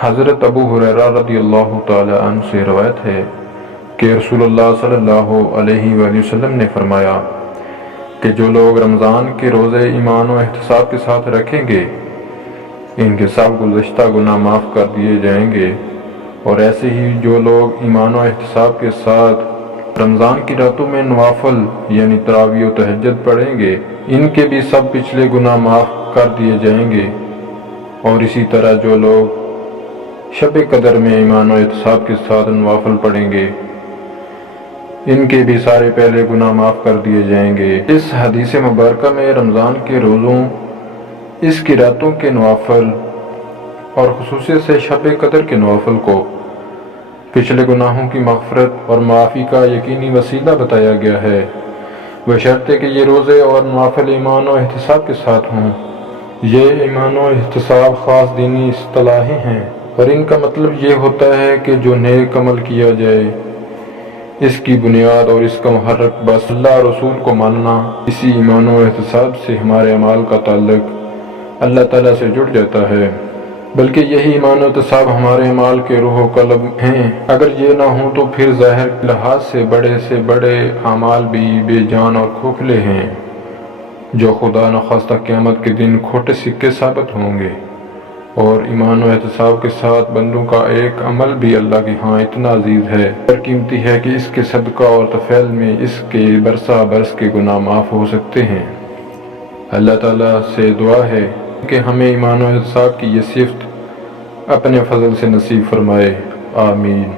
حضرت ابو ہریرہ رضی اللہ تعالی عنہ سے روایت ہے کہ رسول اللہ صلی اللہ علیہ وآلہ وسلم نے فرمایا کہ جو لوگ رمضان کے روزے ایمان و احتساب کے ساتھ رکھیں گے ان کے سب گزشتہ گناہ معاف کر دیے جائیں گے، اور ایسے ہی جو لوگ ایمان و احتساب کے ساتھ رمضان کی راتوں میں نوافل یعنی تراویح و تہجد پڑھیں گے ان کے بھی سب پچھلے گناہ معاف کر دیے جائیں گے، اور اسی طرح جو لوگ شب قدر میں ایمان و احتساب کے ساتھ نوافل پڑھیں گے ان کے بھی سارے پہلے گناہ معاف کر دیے جائیں گے۔ اس حدیث مبارکہ میں رمضان کے روزوں، اس کی راتوں کے نوافل اور خصوصیت سے شب قدر کے نوافل کو پچھلے گناہوں کی مغفرت اور معافی کا یقینی وسیلہ بتایا گیا ہے، بشرطے کہ یہ روزے اور نوافل ایمان و احتساب کے ساتھ ہوں۔ یہ ایمان و احتساب خاص دینی اصطلاحیں ہیں، اور ان کا مطلب یہ ہوتا ہے کہ جو نیک عمل کیا جائے اس کی بنیاد اور اس کا محرک بس اللہ رسول کو ماننا۔ اسی ایمان و احتساب سے ہمارے اعمال کا تعلق اللہ تعالیٰ سے جڑ جاتا ہے، بلکہ یہی ایمان و احتساب ہمارے اعمال کے روح و قلب ہیں۔ اگر یہ نہ ہوں تو پھر ظاہر لحاظ سے بڑے اعمال بھی بے جان اور کھوکھلے ہیں، جو خدا نخواستہ قیامت کے دن کھوٹے سکے ثابت ہوں گے۔ اور ایمان و احتساب کے ساتھ بندوں کا ایک عمل بھی اللہ کے ہاں اتنا عزیز ہے اور قیمتی ہے کہ اس کے صدقہ اور تفعیل میں اس کے برسا برس کے گناہ معاف ہو سکتے ہیں۔ اللہ تعالیٰ سے دعا ہے کہ ہمیں ایمان و احتساب کی یہ صفت اپنے فضل سے نصیب فرمائے، آمین۔